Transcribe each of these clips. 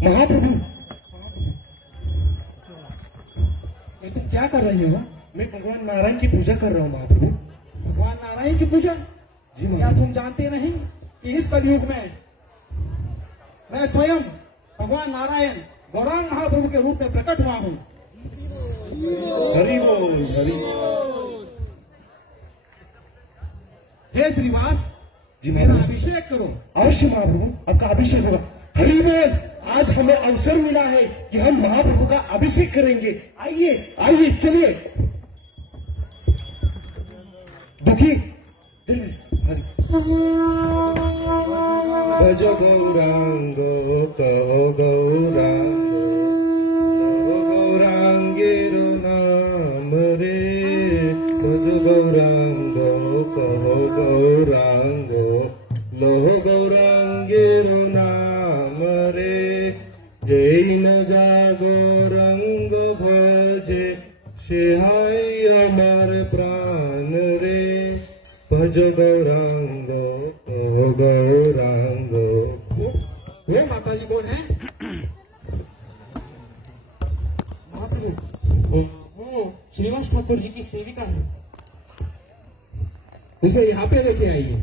महाप्रभु, ये तुम क्या कर रहे हो? मैं भगवान नारायण की पूजा कर रहा हूँ महाप्रभु। भगवान नारायण की पूजा? जी क्या महाप्रभु। तुम जानते नहीं कि इस कलयुग में मैं स्वयं भगवान नारायण गौरांग महाप्रभु के रूप में प्रकट हुआ हूँ। हरि बोल, हरि बोल। हे श्रीवास, जी मेरा महाप्रभु। अभिषेक करो। अवश्य महाप्रभु, आपका अभिषेक होगा। हरि बोल। आज हमें अवसर मिला है कि हम महाप्रभु का अभिषेक करेंगे। आइए आइए, चलिए। दुखी जल्दी, हरि। भज गौरांगो कहो गौरांगो, कहो गौरांगेरो नाम रे। भज गौरांगो कहो गौरांगो, लोह गौरांगेरो नाम रे। जैन जागो रंग भजे, से हाय अमर प्राण रे। भज गौरांगो कहो गौरांगो। वो माता जी कौन है? महाप्रभु, वो श्रीवास ठाकुर जी की सेविका है। उसे यहाँ पे लेके आइए।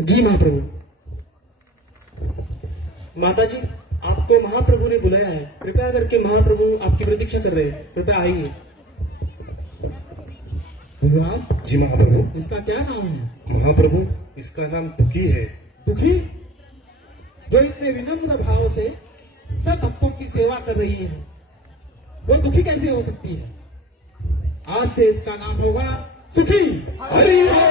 जी महाप्रभु। माता जी, आपको महाप्रभु ने बुलाया है। कृपया करके महाप्रभु आपकी प्रतीक्षा कर रहे हैं। कृपया आइए। श्रीवास, जी महाप्रभु। इसका क्या नाम है? महाप्रभु, इसका नाम दुखी है। दुखी, जो इतने विनम्र भाव से सब भक्तों की सेवा कर रही है, वो दुखी कैसे हो सकती है? आज से इसका नाम होगा सुखी। हरि बोल।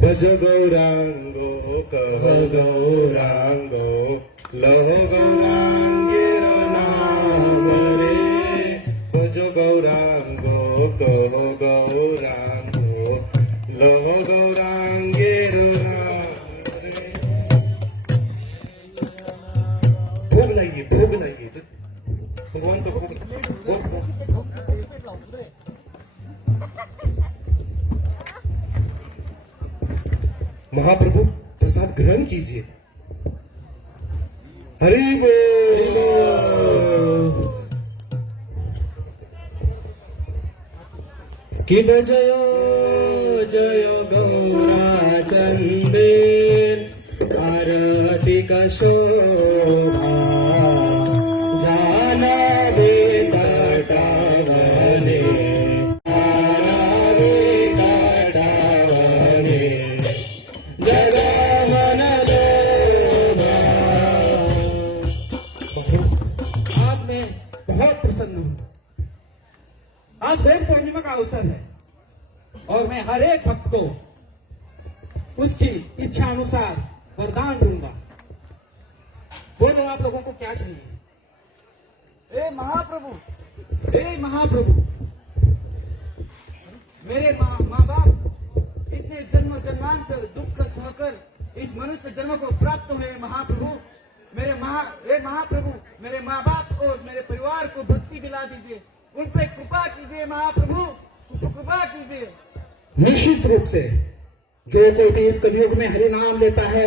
भज गौरांगो कहो गौरांगो, लहो गौरांगेरो नाम रे। भज गौरांगो कहो गौरांगो, लहो गौरांगेरो नाम रे। भोग लाइए, भोग लाइए, भगवान को भोग। महाप्रभु, प्रसाद ग्रहण कीजिए। हरि बोल। कि जयो जय गौरा चंदेन, आरती का शोभा। जाना दे तटावने, जाना दे तटावने। आज मैं बहुत प्रसन्न हूँ। आज वेद पूर्णिमा का अवसर है और मैं हर एक भक्त को उसकी इच्छा अनुसार वरदान दूंगा। बोलो, आप लोगों को क्या चाहिए? हे महाप्रभु, मेरे माँ बाप इतने जन्म जन्मांतर दुख सहकर इस मनुष्य जन्म को प्राप्त हुए। महाप्रभु, हे महाप्रभु, मेरे माँ बाप और मेरे परिवार को भक्ति दिला दीजिए। उन पे कृपा कीजिए महाप्रभु, कृपा कीजिए। निश्चित रूप से जो कोई भी इस कलयुग में हरि नाम लेता है,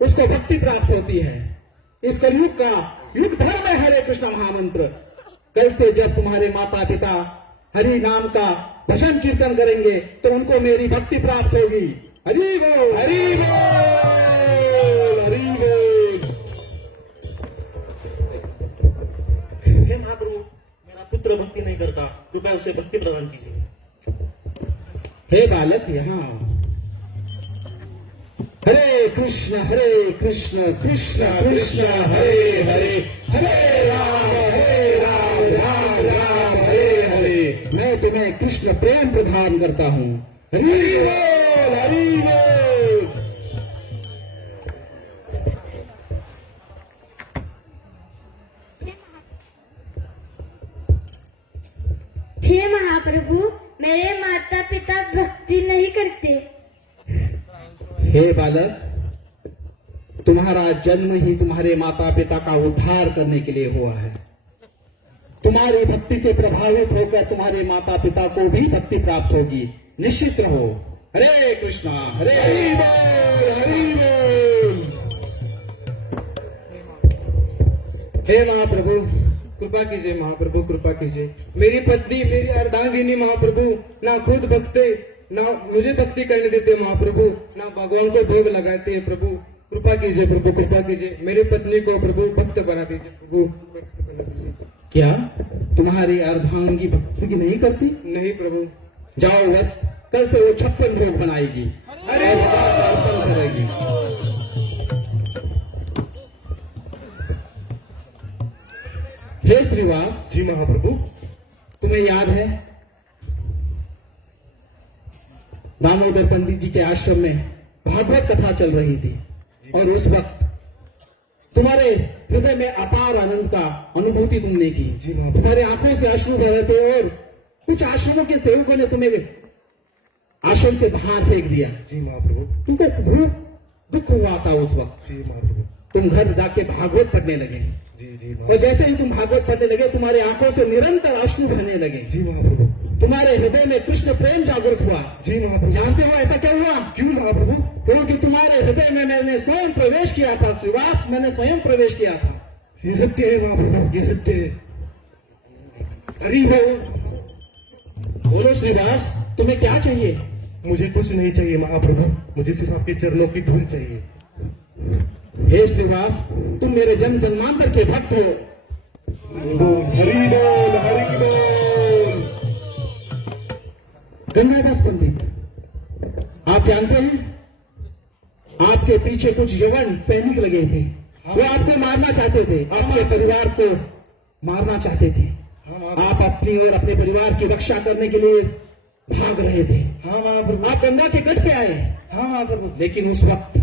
उसको भक्ति प्राप्त होती है। इस कलयुग का युग धर्म है हरे कृष्ण महामंत्र। कल से जब तुम्हारे माता पिता हरि नाम का भजन कीर्तन करेंगे तो उनको मेरी भक्ति प्राप्त होगी। हरि बोल, हरि बोल, हरि बोल। हे महाप्रभु, मेरा पुत्र भक्ति नहीं करता। कृपया उसे भक्ति प्रदान कीजिए। हे बालक, यहाँ हरे कृष्ण कृष्ण कृष्ण हरे हरे, हरे राम राम राम हरे हरे। मैं तुम्हें कृष्ण प्रेम प्रदान करता हूँ। हरि बोल, हरि बोल। हे महाप्रभु, मेरे माता पिता भक्ति नहीं करते। हे बालक, तुम्हारा जन्म ही तुम्हारे माता पिता का उद्धार करने के लिए हुआ है। तुम्हारी भक्ति से प्रभावित होकर तुम्हारे माता पिता को भी भक्ति प्राप्त होगी। निश्चित रहो, हरे कृष्णा हरे हरि बोल, हरि बोल। हे महाप्रभु कृपा कीजिए, महाप्रभु कृपा कीजिए। मेरी पत्नी, मेरी अर्धांगिनी महाप्रभु ना खुद भक्ते, ना मुझे भक्ति करने देते महाप्रभु, ना भगवान को भोग लगाते हैं प्रभु। कृपा कीजिए प्रभु, कृपा कीजिए। मेरी पत्नी को प्रभु भक्त बना दीजिए प्रभु, भक्त बना दीजिए। क्या तुम्हारी अर्धांगी भक्ति नहीं करती? नहीं प्रभु। जाओ बस, कल से वो 56 भोग बनाएगी, अरे अर्पण करेगी। हे श्रीवास जी महाप्रभु। तुम्हें याद है दामोदर पंडित जी के आश्रम में भागवत कथा चल रही थी और उस वक्त तुम्हारे हृदय में अपार आनंद का अनुभूति तुमने की। जी महाप्रभु। तुम्हारे आंखों से अश्रु बह रहे थे और कुछ आश्रमों के सेवकों ने तुम्हें आश्रम से बाहर फेंक दिया। जी महाप्रभु। तुमको बहुत दुख हुआ था उस वक्त। जी महाप्रभु। तुम घर जाके भागवत पढ़ने लगे जी जी और महाप्रभु। जैसे ही तुम भागवत पढ़ने लगे तुम्हारे आंखों से निरंतर अश्रु बहने लगे। जी महाप्रभु। तुम्हारे हृदय में कृष्ण प्रेम जागृत हुआ। जी महाप्रभु। जानते हो ऐसा क्या हुआ? क्यों महाप्रभु? क्योंकि तुम्हारे हृदय में मैंने स्वयं प्रवेश किया था श्रीवास, मैंने स्वयं प्रवेश किया था। ये सत्य है महाप्रभु, ये सत्य है। हरि बोल। बोलो श्रीवास, तुम्हें क्या चाहिए? मुझे कुछ नहीं चाहिए महाप्रभु, मुझे सिर्फ आपके चरणों की धूल चाहिए। हे श्रीवास, तुम मेरे जन्म जन्मांतर के भक्त हो। बोल, हरि बोल, हरि बोल। गंगादास पंडित, आप जानते हैं आपके पीछे कुछ यवन सैनिक लगे थे। वो आपको मारना चाहते थे, आपके परिवार को मारना चाहते थे। आप अपनी और अपने परिवार की रक्षा करने के लिए भाग रहे थे। हाँ महाप्रभु। आप गंगा के तट पे आए। हाँ महाप्रभु। लेकिन उस वक्त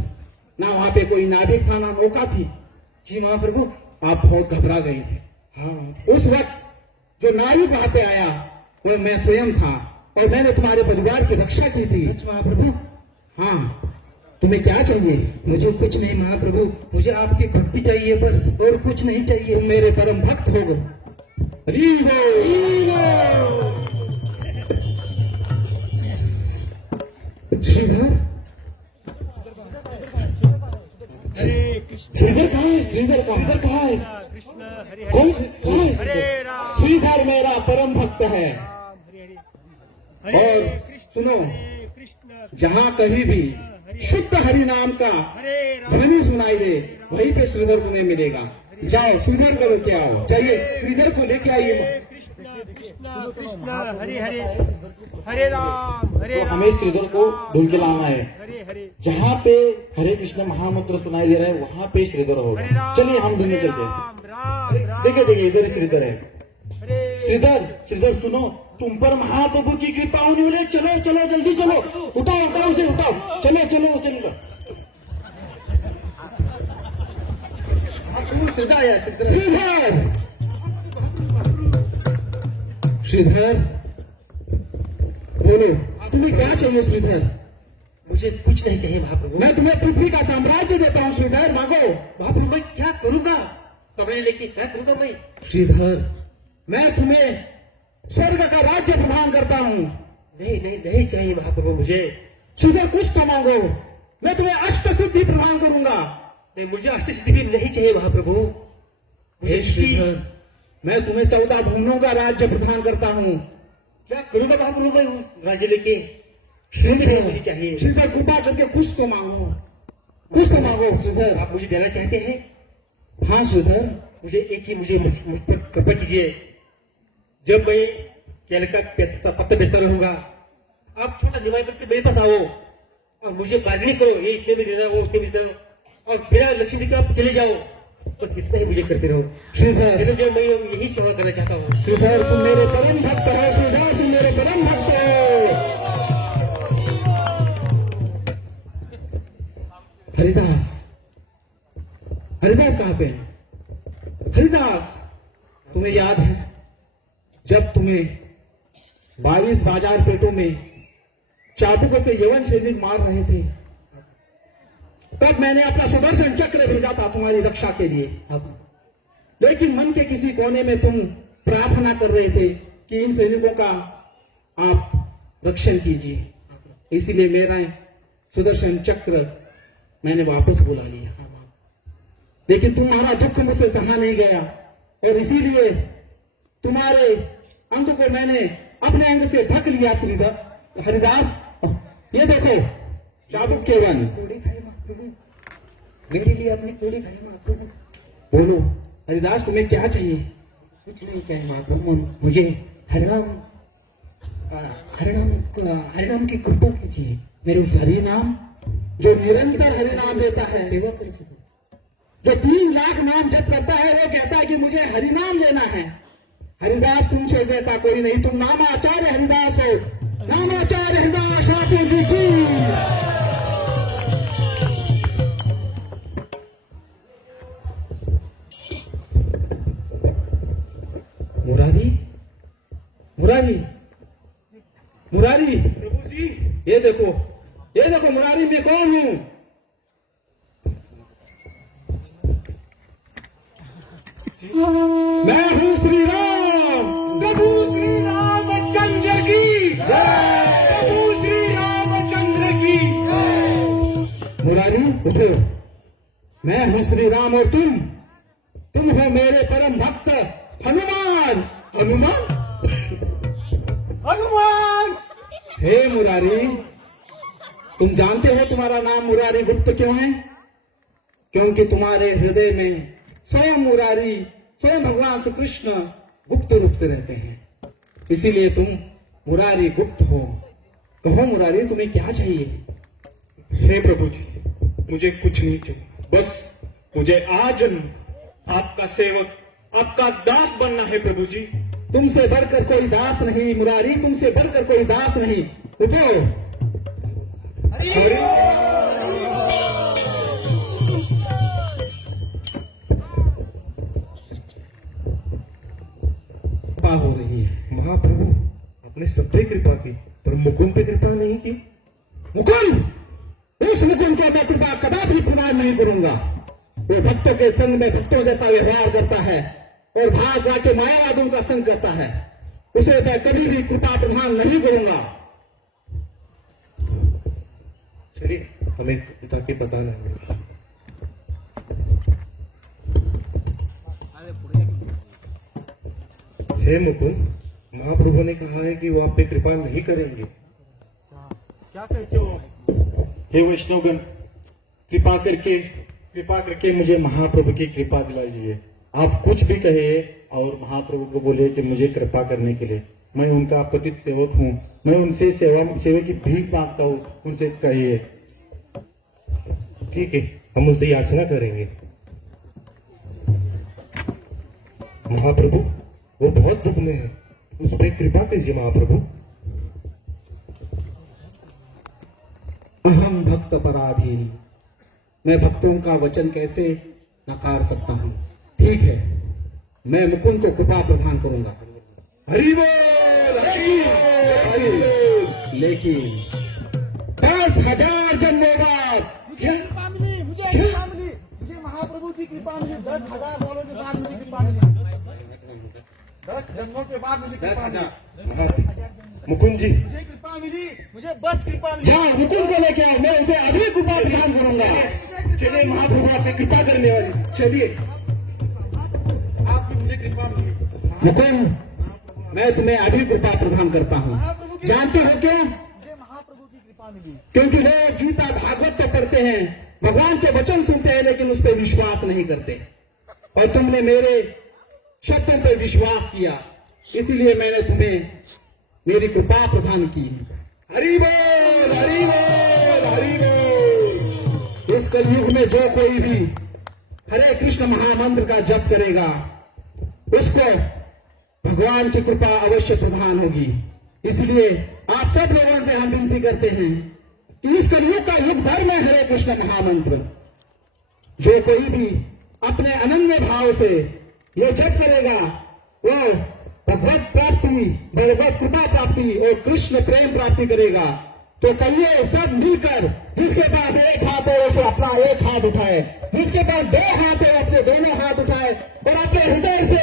ना वहां पे कोई नाविक था, ना नौका थी। जी महाप्रभु। आप बहुत घबरा गए थे। हाँ। उस वक्त जो नाविक वहां पे आया वो मैं स्वयं था और मैंने तुम्हारे परिवार की रक्षा की थी। सच महाप्रभु। हाँ, तुम्हें क्या चाहिए? मुझे कुछ नहीं महाप्रभु, मुझे आपकी भक्ति चाहिए बस, और कुछ नहीं चाहिए। तुम मेरे परम भक्त हो गए। हरि बोल। श्रीधर, श्रीधर कहाँ है? श्रीधर कहाँ है? कौन कहाँ है? श्रीधर मेरा परम भक्त है। और सुनो, जहाँ कहीं भी शुद्ध हरि नाम का ध्वनि सुनाई दे वहीं पे श्रीधर तुम्हें मिलेगा। जाओ श्रीधर को लेके आओ, जाइए श्रीधर को लेके आइए। कृष्ण कृष्ण हरे हरे हरे राम हरे तो राम। हमें श्रीधर को ढूंढ के लाना है। हरे हरे जहाँ पे हरे कृष्ण महामंत्र सुनाई दे रहा है वहाँ पे श्रीधर हरे होगा। राम। चलिए हम ढूंढने चलते हैं। राम राम राम। देखिए देखिए इधर श्रीधर है। हरे श्रीधर श्रीधर सुनो, तुम पर महाप्रभु की कृपा होने वाली है। चलो चलो जल्दी चलो, उठाओ उठाओ उसे उठाओ, चलो चलो उसे निकालो। श्रीधर, श्रीधर बोलो, तुम्हें क्या चाहिए श्रीधर? मुझे कुछ नहीं चाहिए महाप्रभु। मैं तुम्हें पृथ्वी का साम्राज्य देता हूँ श्रीधर, मांगो। महाप्रभु मैं क्या करूंगा? कमरे लेके क्या करूंगा मैं? श्रीधर, मैं तुम्हें स्वर्ग का राज्य प्रदान करता हूँ। नहीं नहीं नहीं चाहिए महाप्रभु मुझे। श्रीधर कुछ तो मांगो, मैं तुम्हें अष्ट सिद्धि प्रदान करूंगा। नहीं, मुझे अष्टसिद्धि भी नहीं चाहिए महाप्रभु। मुझे हे किसी श्रीधर, मैं तुम्हें 14 भुवनों का राज्य प्रदान करता हूँ। क्या करूंगा महाप्रभु मैं उस राज्य लेके? श्रीधर मुझे चाहिए। श्रीधर कृपा करके कुछ तो मांगो, कुछ तो मांगो श्रीधर। आप मुझे देना चाहते हैं? हाँ श्रीधर, मुझे एक ही मुझ पर कृपा कीजिए। जब मैं केले का पत्ता बेचता रहूंगा, आप छोटा निवाई करके मेरे पास आओ और मुझे बार्गेनिंग करो, ये इतने में देना, वो उतने में देना, और बिना लक्ष्मी जी के आप चले जाओ। बस इतना ही मुझे करते रहो श्रीधर, जो मैं यही सेवा करना चाहता हूँ। श्रीधर तुम मेरे परम भक्त हो। श्रीधर तुम मेरे परम भक्त हो। हरिदास, हरिदास कहाँ पे है? हरिदास, तुम्हें याद है जब तुम्हें 22 बाजार पेटों में चाबुकों से यवन सैनिक मार रहे थे, तब मैंने अपना सुदर्शन चक्र भेजा था तुम्हारी रक्षा के लिए। लेकिन मन के किसी कोने में तुम प्रार्थना कर रहे थे कि इन सैनिकों का आप रक्षण कीजिए। इसीलिए मेरा सुदर्शन चक्र मैंने वापस बुला लिया। लेकिन तुम्हारा दुख मुझसे सहा नहीं गया और इसीलिए तुम्हारे अंग को मैंने अपने अंग से ढक लिया। श्रीधर हरिदास, ये देखो चाबुक के वन। मेरे लिए अपनी थोड़ी खाई महाप्रभु। बोलो हरिदास, तुम्हें क्या चाहिए? कुछ नहीं चाहिए महाप्रभु, मुझे हरिनाम की कृपा कीजिए। मेरे हरि नाम जो निरंतर हरि नाम देता है, सेवा कर सकूं। जो 3 लाख नाम जप करता है, वो कहता है कि मुझे हरि नाम लेना है। हरिदास तुमसे जैसा कोई नहीं, तुम नामाचार्य हरिदास हो। नामाचार्य हरिदास ठाकुर जी की। मुरारी, मुरारी, मुरारी, प्रभु जी, ये देखो मुरारी, मैं कौन हूं? मैं हूं श्री राम, प्रभु श्री रामचंद्र की जय। प्रभु श्री रामचंद्र की जय। मुरारी उठो। मैं हूं श्री राम और तुम हो मेरे परम भक्त हनुमान। हनुमान, हनुमान। हे मुरारी, तुम जानते हो तुम्हारा नाम मुरारी गुप्त क्यों है? क्योंकि तुम्हारे हृदय में स्वयं मुरारी, स्वयं भगवान श्री कृष्ण गुप्त रूप से रहते हैं, इसीलिए तुम मुरारी गुप्त हो। कहो मुरारी, तुम्हें क्या चाहिए? हे प्रभु जी, मुझे कुछ नहीं चाहिए, बस मुझे आजन्म आपका सेवक, आपका दास बनना है प्रभु जी। तुमसे बढ़कर कोई दास नहीं मुरारी, तुमसे बढ़कर कोई दास नहीं। उठो। कृपा हो रही है। महाप्रभु, आपने सब पे कृपा की, पर मुकुंद पे कृपा नहीं की। मुकुंद, उस मुकुंद को मैं कृपा कदापि प्रदान नहीं करूंगा। वो भक्तों के संग में भक्तों जैसा व्यवहार करता है और भाग जाके मायावादों का संग करता है, उसे मैं कभी भी कृपा प्रदान नहीं करूंगा। चलिए, हमें पिता के बताना है। हे मुकुंद, महाप्रभु ने कहा है कि वो आप पे कृपा नहीं करेंगे। क्या कहते हो? हे वैष्णवगण, कृपा करके मुझे महाप्रभु की कृपा दिलाइए। आप कुछ भी कहे और महाप्रभु को बोले कि मुझे कृपा करने के लिए, मैं उनका पतित सेवक हूँ, मैं उनसे सेवा की भीख मांगता हूँ, उनसे कहिए। ठीक है, हम उनसे याचना करेंगे। महाप्रभु, वो बहुत दुख में है, उस पर कृपा कीजिए महाप्रभु। अहम भक्त पराधीन, मैं भक्तों का वचन कैसे नकार सकता हूँ? ठीक है, मैं मुकुंद को कृपा प्रदान करूंगा। हरि बोल, हरि बोल। लेकिन 10,000 जन्मों बाद मुझे कृपा मिली, मुझे कृपा मिली, मुझे महाप्रभु की कृपा मिली। 10,000 सालों के बाद मुझे कृपा मिली। 10 जन्मों के बाद मुझे कृपा मिली। मुकुंद जी, मुझे कृपा मिली, मुझे बस कृपा मिली। जाओ मुकुंद को लेके आओ, मैं उसे अभी कृपा प्रदान करूंगा। चलिए महाप्रभु, आप पे कृपा करने वाले, चलिए। आपकी मुझे कृपा मिली। मुकुंद, मैं तुम्हें अभी कृपा प्रदान करता हूँ। जानते हो क्यों? मुझे महाप्रभु की कृपा मिली। क्योंकि लोग गीता भागवत तो पढ़ते हैं, भगवान के वचन सुनते हैं, लेकिन उस पर विश्वास नहीं करते। और तुमने मेरे शब्दों पर विश्वास किया, इसीलिए मैंने तुम्हें मेरी कृपा प्रदान की। हरि बोल, हरि बोल, हरि बोल। इस कलयुग में जो कोई भी हरे कृष्ण महामंत्र का जप करेगा, उसको भगवान की कृपा अवश्य प्रदान होगी। इसलिए आप सब लोगों से हम विनती करते हैं कि इस कलयुग का युग धर्म है हरे कृष्ण महामंत्र। जो कोई भी अपने अनन्य भाव से ये जप करेगा, वो भगवत प्राप्ति, भगवत कृपा प्राप्ति और कृष्ण प्रेम प्राप्ति करेगा। तो कहिए सब मिलकर, जिसके पास एक हाथ है उसको अपना एक हाथ उठाए, जिसके पास 2 हाथ है अपने दोनों हाथ उठाए और अपने हृदय से